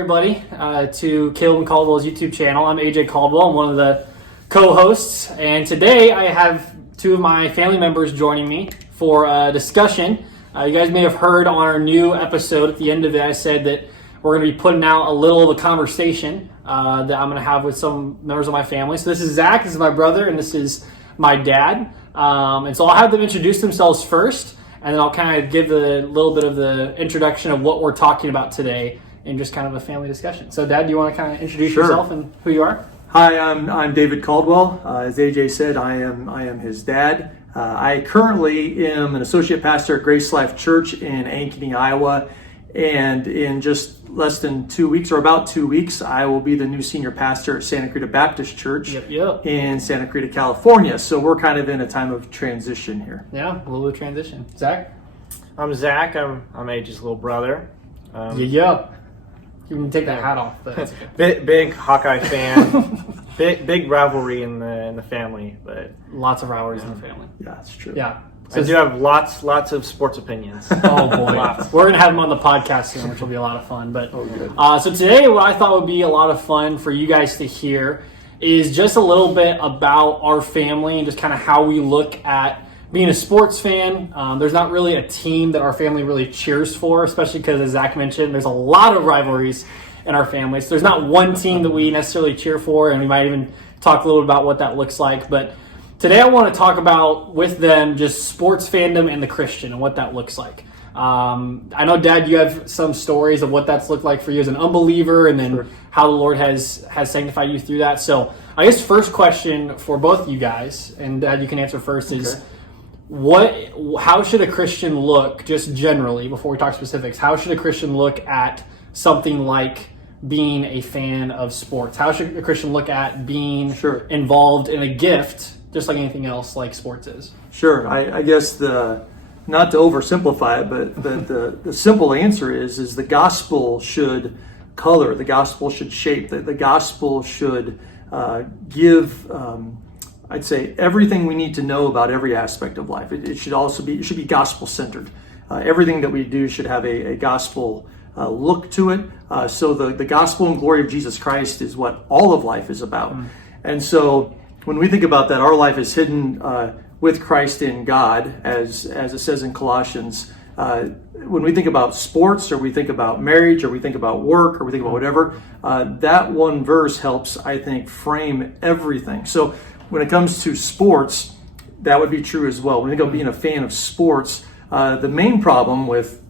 everybody to Caleb and Caldwell's YouTube channel. I'm AJ Caldwell. I'm one of the co-hosts, and today I have two of my family members joining me for a discussion. You guys may have heard on our new episode at the end of it, I said that we're going to be putting out a little of a conversation that I'm going to have with some members of my family. So this is Zach, this is my brother, and this is my dad. And so I'll have them introduce themselves first, and then I'll kind of give a little bit of the introduction of what we're talking about today in just kind of a family discussion. So Dad, do you want to kind of introduce yourself and who you are? Hi, I'm David Caldwell. As AJ said, I am his dad. I currently am an associate pastor at Grace Life Church in Ankeny, Iowa. And in just less than 2 weeks, or about 2 weeks, I will be the new senior pastor at Santa Cruz Baptist Church in Santa Cruz, California. So we're kind of in a time of transition here. Yeah, a little bit of transition. Zach? I'm Zach. I'm AJ's little brother. You can take that hat off. But that's okay. Big Hawkeye fan. big rivalry in the family, but lots of rivalries in the family. Yeah, that's true. Yeah. So I do have lots of sports opinions. Oh boy, we're gonna have them on the podcast soon, which will be a lot of fun. But so today, what I thought would be a lot of fun for you guys to hear is just a little bit about our family and just kind of how we look at being a sports fan. There's not really a team that our family really cheers for, especially because, as Zach mentioned, there's a lot of rivalries in our family. So there's not one team that we necessarily cheer for, and we might even talk a little bit about what that looks like. But today I want to talk about with them just sports fandom and the Christian and what that looks like. I know, Dad, you have some stories of what that's looked like for you as an unbeliever, and then how the Lord has sanctified you through that. So I guess first question for both you guys, and Dad, you can answer first, is how should a Christian look, just generally, before we talk specifics, how should a Christian look at something like being a fan of sports? How should a Christian look at being involved in a gift, just like anything else like sports is? Sure. I guess not to oversimplify it, but the simple answer is the gospel should color, the gospel should shape, the gospel should give I'd say everything we need to know about every aspect of life. It should be gospel centered. Everything that we do should have a gospel look to it. So the gospel and glory of Jesus Christ is what all of life is about. And so when we think about that, our life is hidden with Christ in God, as it says in Colossians. When we think about sports, or we think about marriage, or we think about work, or we think about whatever, that one verse helps, I think, frame everything. So when it comes to sports, that would be true as well. When we think about being a fan of sports, the main problem with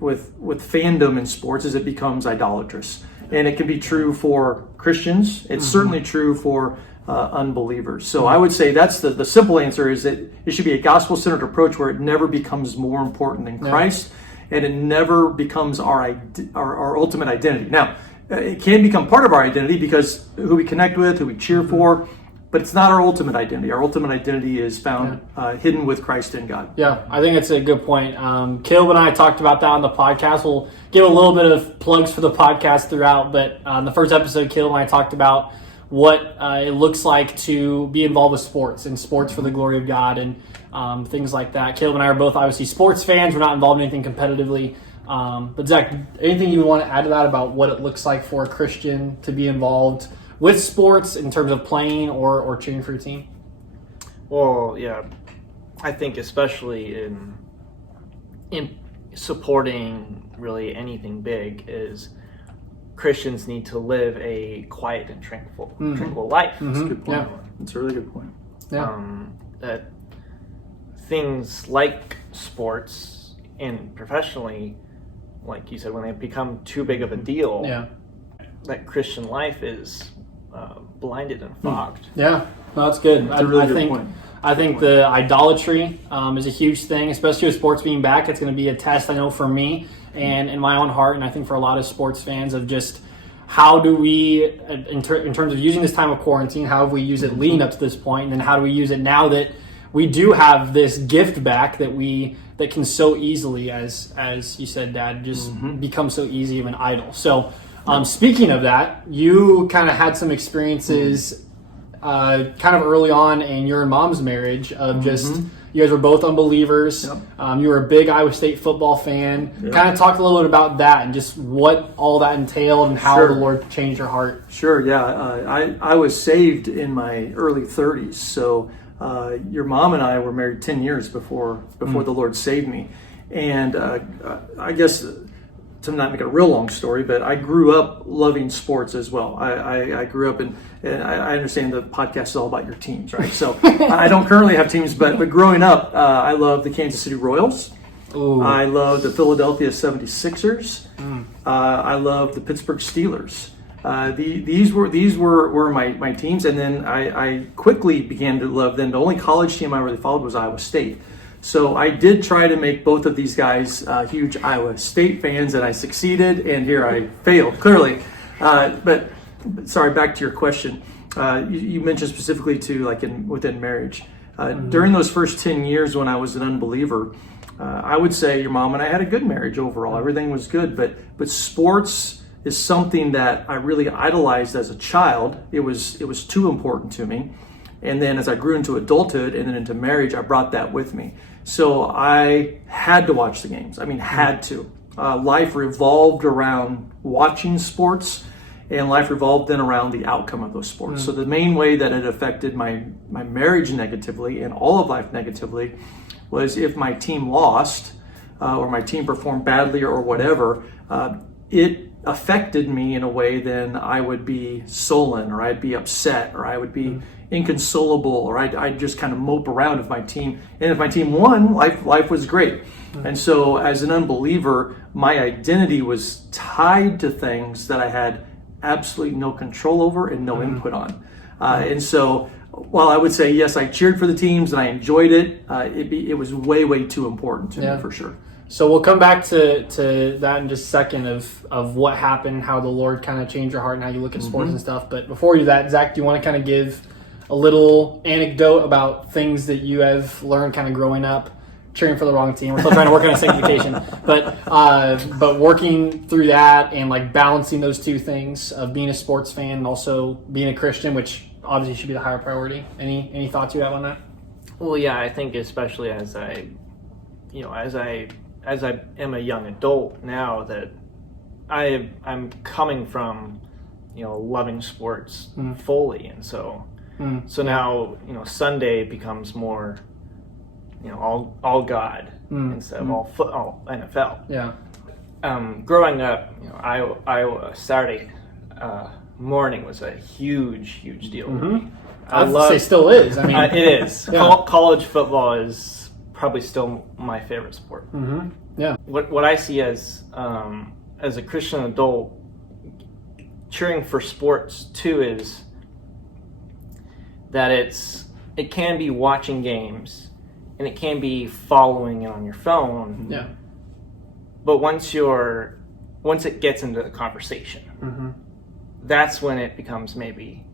fandom in sports is it becomes idolatrous. And it can be true for Christians. It's certainly true for unbelievers. So I would say that's the simple answer, is that it should be a gospel-centered approach where it never becomes more important than Christ, and it never becomes our ultimate identity. Now, it can become part of our identity because who we connect with, who we cheer for, but it's not our ultimate identity. Our ultimate identity is found hidden with Christ in God. Yeah, I think it's a good point. Caleb and I talked about that on the podcast. We'll give a little bit of plugs for the podcast throughout, but on the first episode, Caleb and I talked about what it looks like to be involved with sports and sports for the glory of God and things like that. Caleb and I are both obviously sports fans. We're not involved in anything competitively. But Zach, anything you want to add to that about what it looks like for a Christian to be involved with sports in terms of playing or cheering for your team? Well, yeah, I think especially in supporting really anything big is Christians need to live a quiet and tranquil life. That's a good point. Yeah. That's a really good point. Yeah. That things like sports and professionally, like you said, when they become too big of a deal, that Christian life is blinded and fogged. Yeah, no, that's good. That's a really good point. I think the idolatry is a huge thing, especially with sports being back. It's going to be a test, I know, for me and in my own heart, and I think for a lot of sports fans, of just how do we, in terms of using this time of quarantine, how have we used it leading up to this point, and then how do we use it now that we do have this gift back that can so easily, as you said, Dad, just become so easy of an idol. So speaking of that, you kind of had some experiences kind of early on in your and mom's marriage of just you guys were both unbelievers. Yep. You were a big Iowa State football fan. Yep. Kind of talk a little bit about that and just what all that entailed and how Sure. the Lord changed your heart. Sure, yeah. I was saved in my early 30s. So your mom and I were married 10 years before the Lord saved me. And I guess, to not make it a real long story, but I grew up loving sports as well. I grew up and I understand the podcast is all about your teams, right? So I don't currently have teams, but growing up, I loved the Kansas City Royals. Ooh. I loved the Philadelphia 76ers. I loved the Pittsburgh Steelers. These were my teams, and then I quickly began to love them. The only college team I really followed was Iowa State. So I did try to make both of these guys huge Iowa State fans, and I succeeded, and here I failed, clearly. But sorry, back to your question. You mentioned specifically to within marriage. During those first 10 years when I was an unbeliever, I would say your mom and I had a good marriage overall. Everything was good, but sports is something that I really idolized as a child. It was too important to me. And then as I grew into adulthood and then into marriage, I brought that with me. So I had to watch the games. I mean, had to. Life revolved around watching sports, and life revolved then around the outcome of those sports. So the main way that it affected my marriage negatively and all of life negatively was if my team lost or my team performed badly or whatever, it affected me in a way. Then I would be sullen, or I'd be upset, or I would be inconsolable, or I'd just kind of mope around if my team won, life was great. And so as an unbeliever, my identity was tied to things that I had absolutely no control over and no input on. And so while I would say, yes, I cheered for the teams and I enjoyed it, it was way too important to me, for sure. So we'll come back to that in just a second of what happened, how the Lord kind of changed your heart and how you look at sports and stuff. But before we do that, Zach, do you want to kind of give a little anecdote about things that you have learned kind of growing up, cheering for the wrong team? We're still trying to work on a sanctification, but working through that and like balancing those two things of being a sports fan and also being a Christian, which obviously should be the higher priority. Any thoughts you have on that? Well, yeah, I think especially as I am a young adult now, that I'm coming from, loving sports fully, and so now, Sunday becomes more, all God instead of all NFL. Yeah. Growing up, Iowa Saturday morning was a huge deal to me. I would say still is. I mean, it is. Yeah. College football is probably still my favorite sport. Yeah. What I see as a Christian adult, cheering for sports too is that it can be watching games and it can be following it on your phone. Yeah. But once it gets into the conversation, that's when it becomes maybe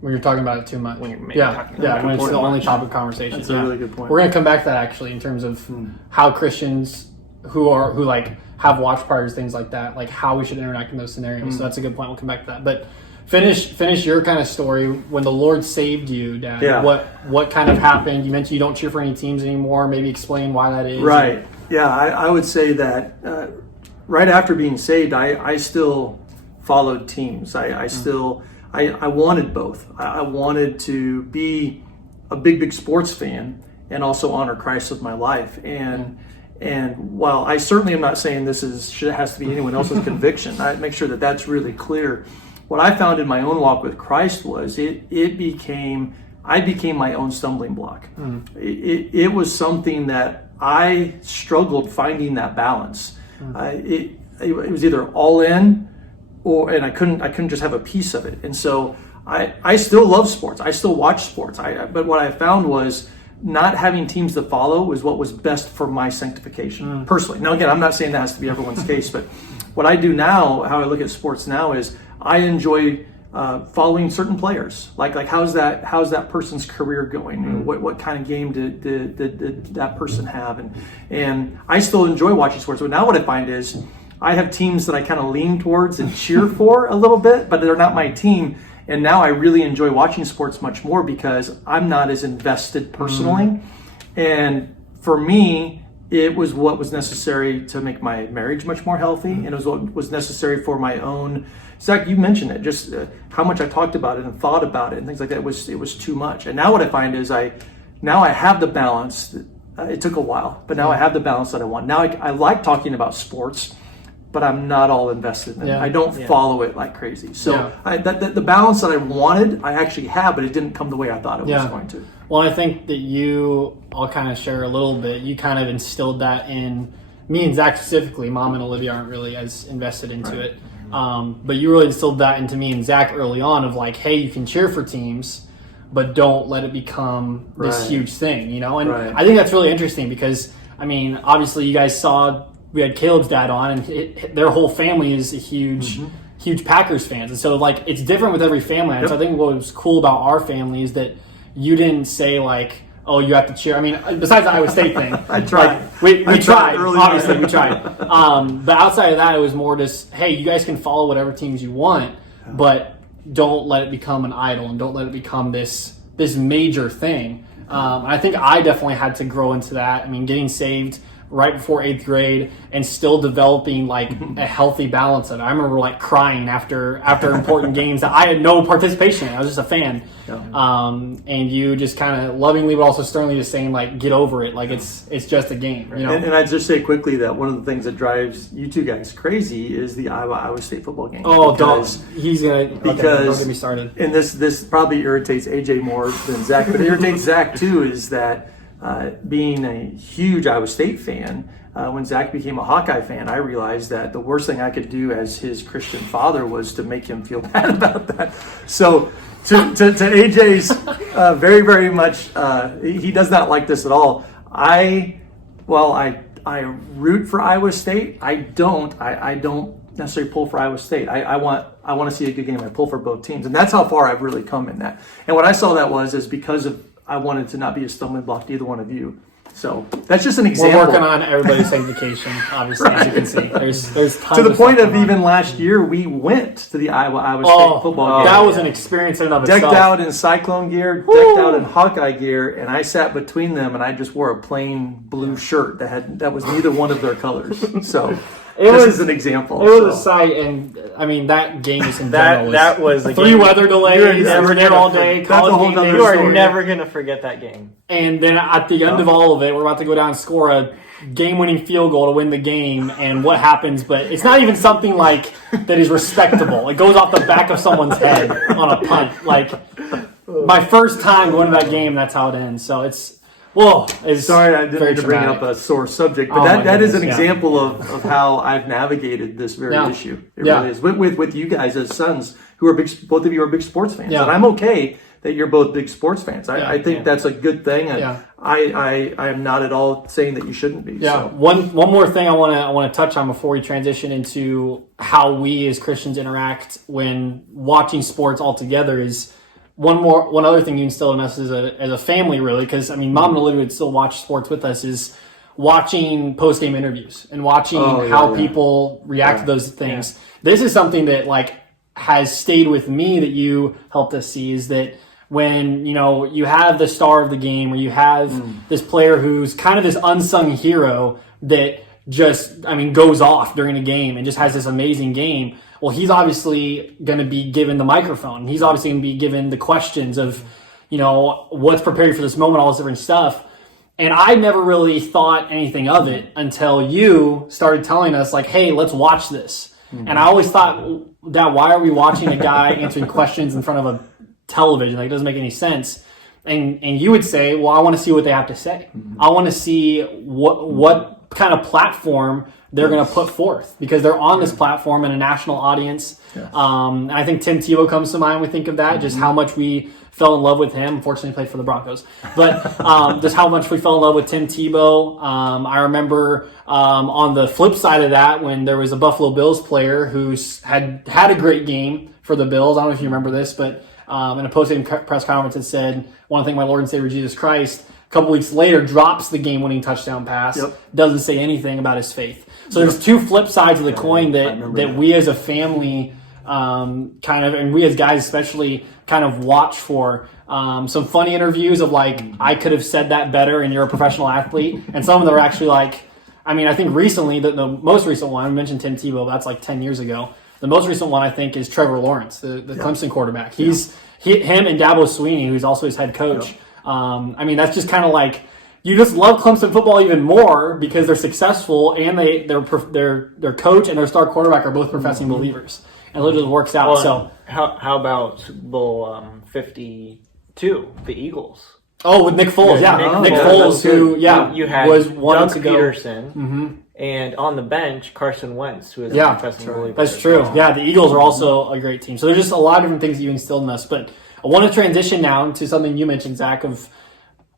when you're talking about it too much. When you're maybe talking about it when it's too the only much. topic of conversation. That's a really good point. We're gonna come back to that actually in terms of how Christians who like have watch parties, things like that, like how we should interact in those scenarios. So that's a good point. We'll come back to that. But finish your kind of story when the Lord saved you, Dad. Yeah. What kind of happened? You mentioned you don't cheer for any teams anymore. Maybe explain why that is. Right. Yeah, I would say that right after being saved, I still followed teams. I wanted both. I wanted to be a big sports fan and also honor Christ with my life. And while I certainly am not saying this has to be anyone else's conviction, I make sure that that's really clear. What I found in my own walk with Christ was I became my own stumbling block. It was something that I struggled finding that balance. It was either all in, and I couldn't just have a piece of it. And so I still love sports. I still watch sports. But what I found was not having teams to follow was what was best for my sanctification personally. Now, again, I'm not saying that has to be everyone's case, but what I do now, how I look at sports now, is I enjoy following certain players. Like how's that person's career going? What kind of game did that person have? And I still enjoy watching sports. But now what I find is I have teams that I kind of lean towards and cheer for a little bit, but they're not my team. And now I really enjoy watching sports much more because I'm not as invested personally. And for me, it was what was necessary to make my marriage much more healthy, and it was what was necessary for my own. Zach, you mentioned it, just how much I talked about it and thought about it and things like that. It was too much. And now what I find is I have the balance. It took a while, but now I have the balance that I want. Now I like talking about sports, but I'm not all invested in it. I don't follow it like crazy. So the balance that I wanted, I actually have, but it didn't come the way I thought it was going to. Well, I think that I'll kind of share a little bit. You kind of instilled that in me and Zach specifically. Mom and Olivia aren't really as invested into it. But you really instilled that into me and Zach early on of like, hey, you can cheer for teams, but don't let it become this huge thing, you know? And I think that's really interesting because, I mean, obviously you guys saw we had Caleb's dad on, and their whole family is a huge Packers fans. And so, like, it's different with every family. And so I think what was cool about our family is that you didn't say, like, oh, you have to cheer. I mean, besides the Iowa State thing. I tried. Like, we tried. Obviously, we tried. But outside of that, it was more just, hey, you guys can follow whatever teams you want, but don't let it become an idol and don't let it become this major thing. And I think I definitely had to grow into that. I mean, getting saved right before 8th grade and still developing like a healthy balance of it. I remember like crying after important games that I had no participation in. I was just a fan. And you just kind of lovingly but also sternly just saying like, get over it. Like it's just a game. You know? And I'd just say quickly that one of the things that drives you two guys crazy is the Iowa State football game. Oh, don't get me started. And this probably irritates AJ more than Zach, but it irritates Zach too, is that being a huge Iowa State fan, when Zach became a Hawkeye fan, I realized that the worst thing I could do as his Christian father was to make him feel bad about that. So to AJ's very, very much, he does not like this at all. I root for Iowa State. I don't necessarily pull for Iowa State. I want to see a good game. I pull for both teams. And that's how far I've really come in that. And what I saw that is because of I wanted to not be a stumbling block to either one of you. So that's just an example. We're working on everybody's sanctification, obviously, as you can see. There's tons to the point of on. Even last year, we went to the Iowa State football game. That was an experience in and of itself. Decked out in Cyclone gear, decked out in Hawkeye gear, and I sat between them, and I just wore a plain blue shirt that was neither one of their colors. So this is an example. It was a sight, and I mean that game is in general. That was a 3 game. weather delays. Never there all day. College game. You are never gonna forget that game. And then at the end of all of it, we're about to go down and score a game-winning field goal to win the game. And what happens? But it's not even something like that is respectable. It goes off the back of someone's head on a punt. Like my first time going to that game, that's how it ends. So it's. Whoa! Sorry, I didn't mean to bring up a sore subject, but that is an example of how I've navigated this very issue. It really is. With you guys as sons who are both of you are big sports fans, and I'm okay that you're both big sports fans. I think that's a good thing, and I am not at all saying that you shouldn't be. Yeah. So. One more thing I want to touch on before we transition into how we as Christians interact when watching sports altogether is. One other thing you instill in us as a family, really, because I mean, Mom and Olivia would still watch sports with us, is watching post game interviews and watching how people react to those things. Yeah. This is something that like has stayed with me that you helped us see, is that when you have the star of the game, or you have this player who's kind of this unsung hero that just goes off during a game and just has this amazing game. Well, he's obviously going to be given the microphone. He's obviously going to be given the questions of, what's prepared for this moment, all this different stuff. And I never really thought anything of it until you started telling us, like, hey, let's watch this. Mm-hmm. And I always thought that why are we watching a guy answering questions in front of a television? Like, it doesn't make any sense. And you would say, well, I want to see what they have to say. Mm-hmm. I want to see what kind of platform they're going to put forth, because they're on this platform in a national audience. Yes. And I think Tim Tebow comes to mind. We think of that, just how much we fell in love with him. Unfortunately, he played for the Broncos. But just how much we fell in love with Tim Tebow. I remember on the flip side of that, when there was a Buffalo Bills player who had a great game for the Bills. I don't know if you remember this, but in a post-game press conference, it said, "Want to thank my Lord and Savior Jesus Christ." A couple weeks later, drops the game-winning touchdown pass. Yep. Doesn't say anything about his faith. So there's two flip sides of the coin that we as a family kind of, and we as guys especially kind of watch for some funny interviews of like, I could have said that better and you're a professional athlete. And some of them are actually like, I mean, I think recently, the most recent one, I mentioned Tim Tebow, that's like 10 years ago. The most recent one, I think, is Trevor Lawrence, the Clemson quarterback. Him and Dabo Swinney, who's also his head coach. I mean, that's just kind of like, you just love Clemson football even more because they're successful and their coach and their star quarterback are both professing believers. And it just works out. Well, so how about Super Bowl 52, the Eagles? Oh, with Nick Foles, Nick Foles, who you had was one Doug to go. Peterson, and on the bench Carson Wentz, who is a professing believer. That's true. Yeah, the Eagles are also a great team. So there's just a lot of different things that you instilled in us. But I want to transition now into something you mentioned, Zach, of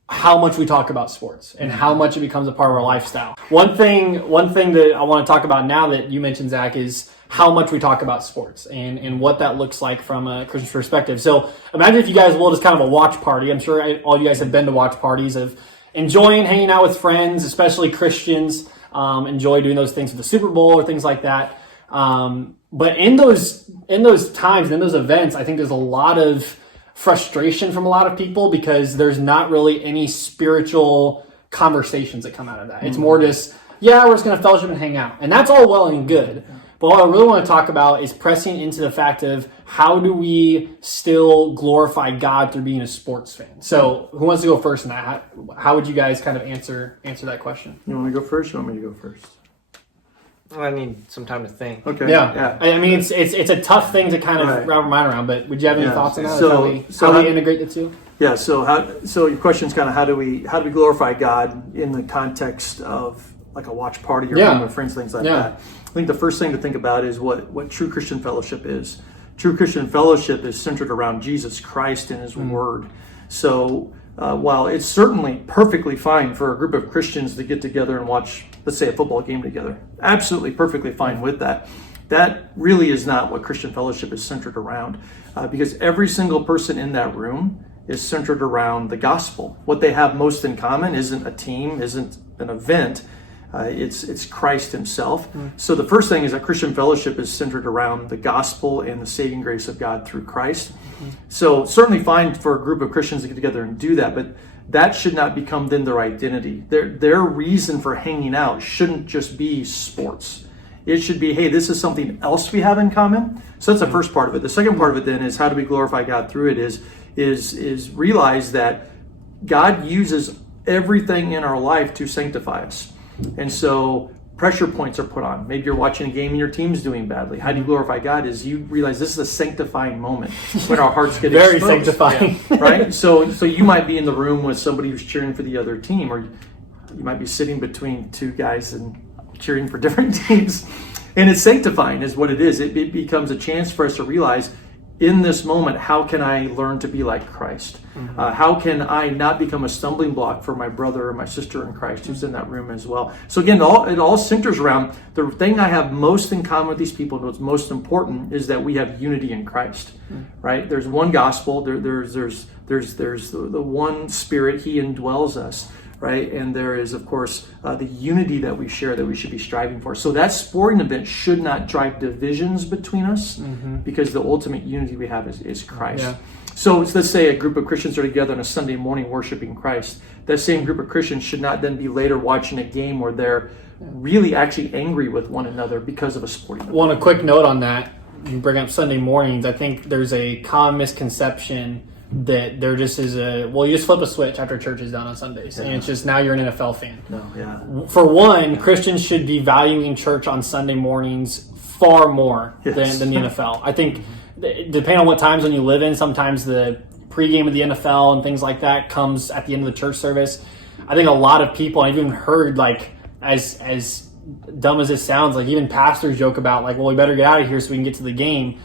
how much we talk about sports and how much it becomes a part of our lifestyle. One thing that I want to talk about now that you mentioned, Zach, is how much we talk about sports and what that looks like from a Christian perspective. So imagine if you guys will just kind of a watch party. I'm sure all you guys have been to watch parties of enjoying hanging out with friends, especially Christians, enjoy doing those things with the Super Bowl or things like that. But in those times, in those events, I think there's a lot of frustration from a lot of people because there's not really any spiritual conversations that come out of that. It's more just, we're just going to fellowship and hang out. And that's all well and good. But what I really want to talk about is pressing into the fact of how do we still glorify God through being a sports fan? So who wants to go first in that? How would you guys kind of answer that question? You want me to go first or you want me to go first? I need some time to think. Okay. Yeah. I mean, it's a tough thing to kind of wrap our mind around, but would you have any thoughts on that? How we integrate the two? Yeah, so your question is kind of how do we glorify God in the context of like a watch party or being with friends, things like that. I think the first thing to think about is what true Christian fellowship is. True Christian fellowship is centered around Jesus Christ and His Word. So while it's certainly perfectly fine for a group of Christians to get together and watch, let's say, a football game together, absolutely perfectly fine with that. That really is not what Christian fellowship is centered around, because every single person in that room is centered around the gospel. What they have most in common isn't a team, isn't an event. It's Christ Himself. So the first thing is that Christian fellowship is centered around the gospel and the saving grace of God through Christ. So certainly fine for a group of Christians to get together and do that, but that should not become then their identity. Their reason for hanging out shouldn't just be sports. It should be, hey, this is something else we have in common. So that's the first part of it. The second part of it then is how do we glorify God through it is realize that God uses everything in our life to sanctify us. And so pressure points are put on. Maybe you're watching a game and your team's doing badly. How do you glorify God is you realize this is a sanctifying moment when our hearts get very exposed. sanctifying. Right? So you might be in the room with somebody who's cheering for the other team, or you might be sitting between two guys and cheering for different teams. And it's sanctifying is what it is. It becomes a chance for us to realize in this moment, how can I learn to be like Christ? How can I not become a stumbling block for my brother or my sister in Christ who's in that room as well? So again, it all centers around the thing I have most in common with these people, and what's most important is that we have unity in Christ, right? There's one gospel. There's the one Spirit. He indwells us. Right, and there is, of course, the unity that we share that we should be striving for. So that sporting event should not drive divisions between us, because the ultimate unity we have is Christ. Yeah. So let's say a group of Christians are together on a Sunday morning worshiping Christ. That same group of Christians should not then be later watching a game where they're really actually angry with one another because of a sporting event. Well, a quick note on that, you bring up Sunday mornings. I think there's a common misconception that there just is you just flip a switch after church is done on Sundays, and it's just now you're an NFL fan. For one, Christians should be valuing church on Sunday mornings far more than the NFL. I think, depending on what time zone you live in, sometimes the pregame of the NFL and things like that comes at the end of the church service. I think a lot of people, I've even heard, like, as dumb as this sounds, like even pastors joke about, like, well, we better get out of here so we can get to the game.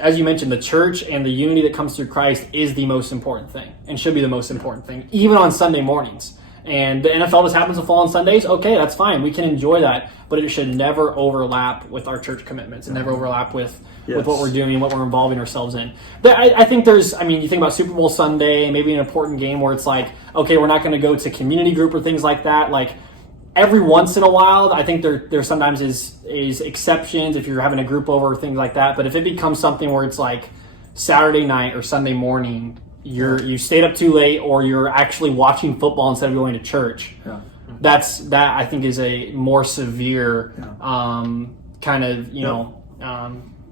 As you mentioned, the church and the unity that comes through Christ is the most important thing and should be the most important thing, even on Sunday mornings. And the NFL just happens to fall on Sundays. Okay, that's fine. We can enjoy that, but it should never overlap with our church commitments and never overlap with what we're doing and what we're involving ourselves in. I think you think about Super Bowl Sunday, maybe an important game where it's like, okay, we're not going to go to community group or things like that. Like, every once in a while, I think there sometimes is exceptions if you're having a group over or things like that. But if it becomes something where it's like Saturday night or Sunday morning, you stayed up too late, or you're actually watching football instead of going to church. Yeah. That I think is a more severe kind of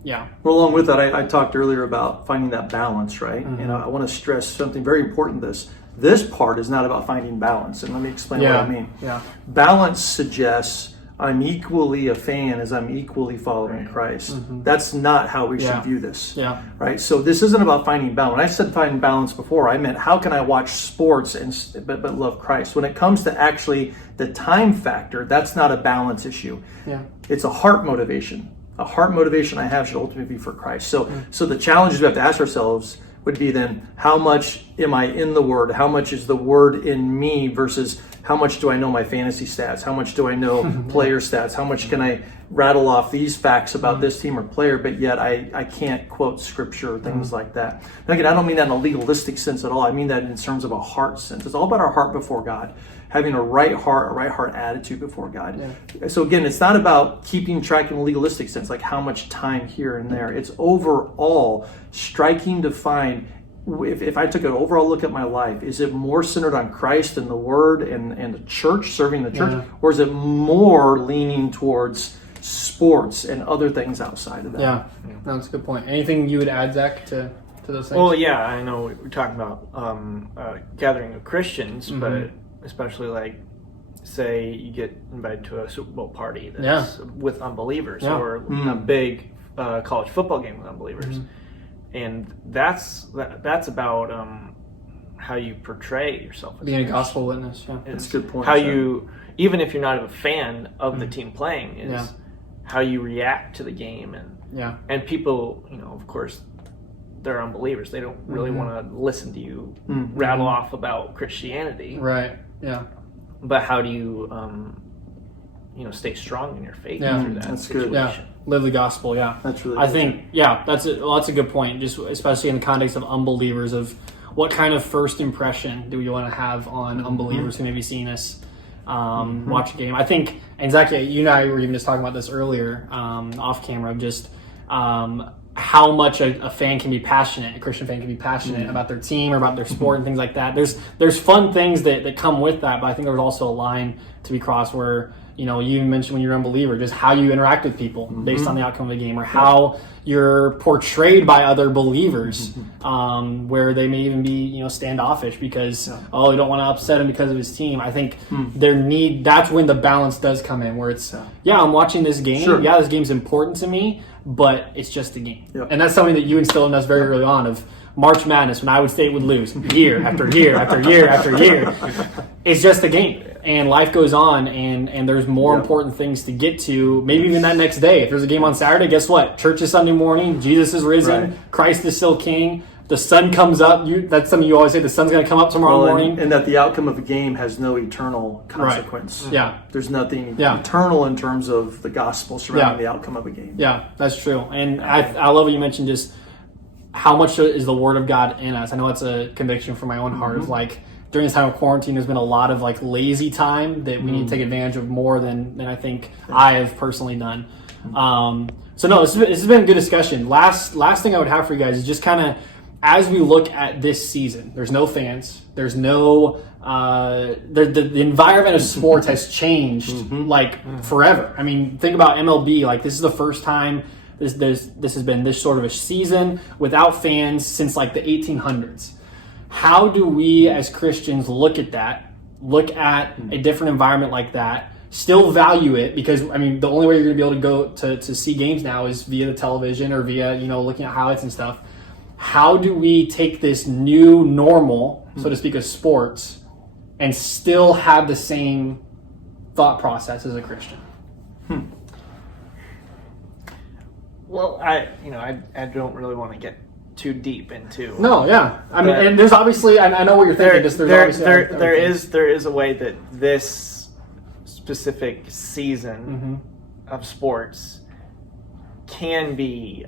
yeah. Well, along with that, I talked earlier about finding that balance, right? And I want to stress something very important. This part is not about finding balance, and let me explain what I mean. Yeah. Balance suggests I'm equally a fan as I'm equally following Christ. That's not how we should view this. Yeah. Right? So this isn't about finding balance. When I said finding balance before, I meant how can I watch sports but love Christ? When it comes to actually the time factor, that's not a balance issue. Yeah. It's a heart motivation. A heart motivation I have should ultimately be for Christ. So the challenges we have to ask ourselves would be then, how much am I in the Word? How much is the Word in me versus how much do I know my fantasy stats? How much do I know player stats? How much can I rattle off these facts about this team or player, but yet I can't quote scripture or things like that. Now again, I don't mean that in a legalistic sense at all. I mean that in terms of a heart sense. It's all about our heart before God. Having a right heart attitude before God. Yeah. So again, it's not about keeping track in a legalistic sense, like how much time here and there. It's overall striking to find, if I took an overall look at my life, is it more centered on Christ and the Word and the church, serving the church, or is it more leaning towards sports and other things outside of that? Yeah, that's a good point. Anything you would add, Zach, to those things? Well, yeah, I know we're talking about gathering of Christians, but especially like, say you get invited to a Super Bowl party that's with unbelievers, or a big college football game with unbelievers, and that's about how you portray yourself as being a gospel witness. Yeah, that's a good point. How you, even if you're not a fan of the team playing, is how you react to the game, and people, of course, they're unbelievers. They don't really want to listen to you rattle off about Christianity. Right. Yeah. But how do you, stay strong in your faith through that that's situation? Good. Yeah. Live the gospel. Yeah. That's really. I think. Yeah. That's a good point. Just especially in the context of unbelievers, of what kind of first impression do we want to have on unbelievers who may be seeing us watch a game? I think, and Zach, you and I were even just talking about this earlier off camera, of just how much a fan can be passionate, a Christian fan can be passionate about their team or about their sport and things like that. There's fun things that come with that, but I think there's also a line to be crossed where, you mentioned when you're an unbeliever, just how you interact with people based on the outcome of the game, or how you're portrayed by other believers, where they may even be, standoffish because, they don't want to upset him because of his team. I think that's when the balance does come in, where it's, I'm watching this game. Sure. Yeah, this game's important to me, but it's just a game. Yep. And that's something that you instilled in us very early on, of March Madness, when Iowa State would lose year after year after year after year. It's just a game, and life goes on, and there's more important things to get to, maybe even that next day. If there's a game on Saturday, guess what? Church is Sunday morning, Jesus is risen, Christ is still king, the sun comes up. That's something you always say, the sun's going to come up tomorrow morning. And that the outcome of a game has no eternal consequence. Right. Yeah. There's nothing eternal in terms of the gospel surrounding the outcome of a game. Yeah, that's true. And I love what you mentioned, just how much is the Word of God in us. I know it's a conviction for my own heart of, like, during this time of quarantine, there's been a lot of, like, lazy time that we need to take advantage of more than I think I have personally done. So no, this has been a good discussion. Last thing I would have for you guys is just kind of, as we look at this season, there's no fans, there's no the environment of sports has changed forever. I mean, think about MLB. Like, this is the first time this has been this sort of a season without fans since like the 1800s. How do we as Christians look at that? Look at a different environment like that, still value it, because I mean, the only way you're going to be able to go to see games now is via the television or via looking at highlights and stuff. How do we take this new normal, so to speak, of sports, and still have the same thought process as a Christian? Well, I don't really want to get too deep into. No, yeah. I mean, and there's obviously, I know what you're thinking. There is a way that this specific season of sports can be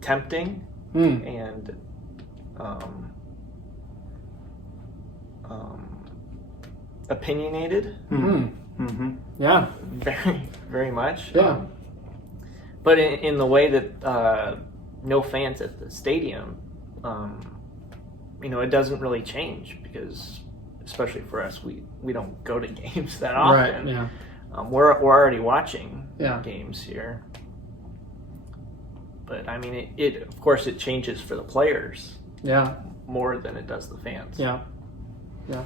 tempting and opinionated. Yeah. Very, very much. Yeah. But in the way that no fans at the stadium, it doesn't really change because, especially for us, we don't go to games that often. Right. Yeah. We're already watching Yeah. games here. But I mean, it of course it changes for the players. Yeah. More than it does the fans. Yeah. Yeah.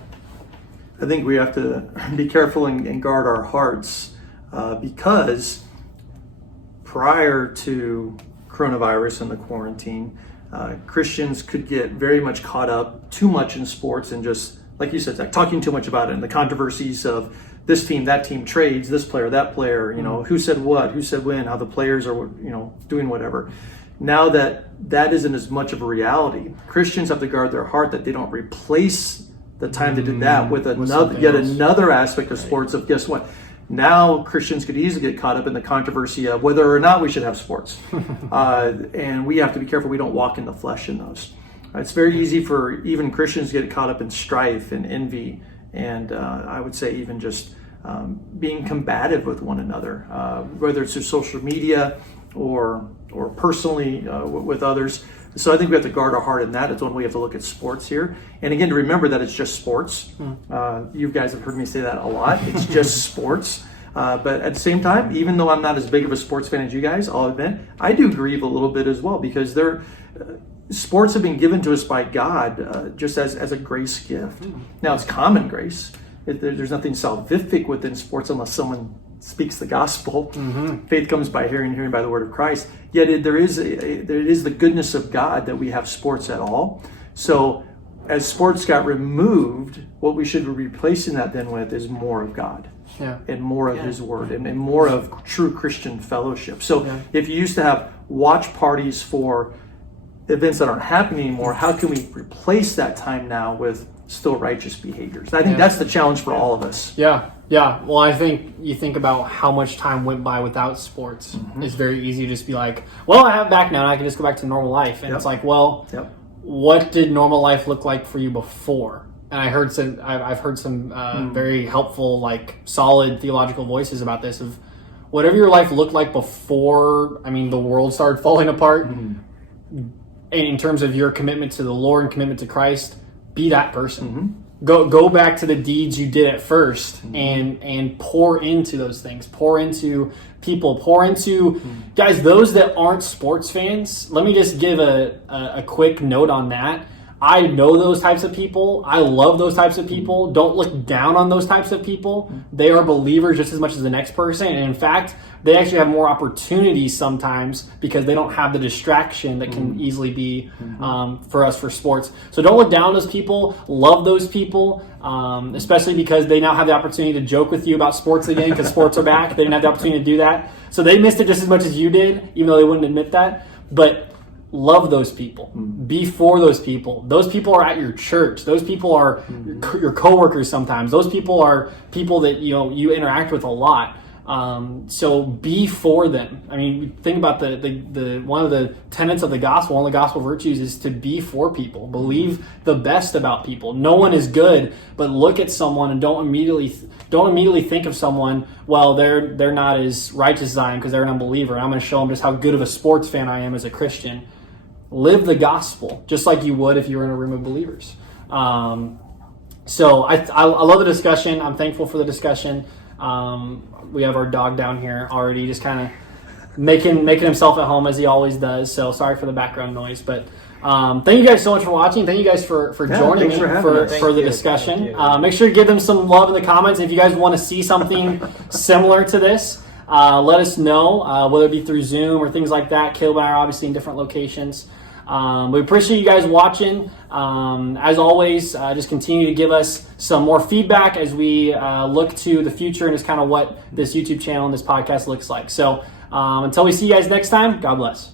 I think we have to be careful and guard our hearts because prior to coronavirus and the quarantine, Christians could get very much caught up too much in sports and just, like you said, Zach, talking too much about it and the controversies of this team, that team trades, this player, that player, who said what, who said when, how the players are, doing whatever. Now that isn't as much of a reality, Christians have to guard their heart that they don't replace the time they did that with another aspect of sports of, guess what? Now Christians could easily get caught up in the controversy of whether or not we should have sports. And we have to be careful we don't walk in the flesh in those. It's very easy for even Christians to get caught up in strife and envy, and I would say even just being combative with one another, whether it's through social media or personally with others. So I think we have to guard our heart in that. It's one way we have to look at sports here. And again, to remember that it's just sports. You guys have heard me say that a lot. It's just sports. But at the same time, even though I'm not as big of a sports fan as you guys, I'll admit, I do grieve a little bit as well because sports have been given to us by God just as a grace gift. Now, it's common grace. There's nothing salvific within sports unless someone speaks the gospel. Faith comes by hearing by the word of Christ. Yet there is the goodness of God that we have sports at all. So as sports got removed, what we should be replacing that then with is more of God. And more of His Word and more of true Christian fellowship. So if you used to have watch parties for events that aren't happening anymore, how can we replace that time now with still righteous behaviors? I think that's the challenge for all of us. Yeah. Well, I think you think about how much time went by without sports. It's very easy to just be like, well, I have it back now and I can just go back to normal life. And it's like, well, what did normal life look like for you before? And I've heard some very helpful, like solid theological voices about this of whatever your life looked like before, the world started falling apart. And in terms of your commitment to the Lord and commitment to Christ, be that person. Go back to the deeds you did at first and pour into those things. Pour into people. Pour into guys, those that aren't sports fans. Let me just give a quick note on that. I know those types of people. I love those types of people. Don't look down on those types of people. They are believers just as much as the next person. And in fact, they actually have more opportunities sometimes because they don't have the distraction that can easily be for us for sports. So don't look down on those people. Love those people, especially because they now have the opportunity to joke with you about sports again because sports are back. They didn't have the opportunity to do that. So they missed it just as much as you did, even though they wouldn't admit that. But love those people. Be for those people. Those people are at your church. Those people are your coworkers sometimes. Those people are people that you interact with a lot. So be for them. Think about the one of the tenets of the gospel. One of the gospel virtues is to be for people. Believe the best about people. No one is good, but look at someone and don't immediately think of someone. Well, they're not as righteous as I am because they're an unbeliever. I'm going to show them just how good of a sports fan I am as a Christian. Live the gospel just like you would if you were in a room of believers. So I love the discussion. I'm thankful for the discussion. We have our dog down here already just kind of making himself at home as he always does. So sorry for the background noise. But thank you guys so much for watching. Thank you guys for joining me for the discussion. Make sure to give them some love in the comments. If you guys want to see something similar to this, let us know, whether it be through Zoom or things like that. Caleb and I are obviously in different locations. We appreciate you guys watching. As always, just continue to give us some more feedback as we look to the future and just kind of what this YouTube channel and this podcast looks like. So until we see you guys next time, God bless.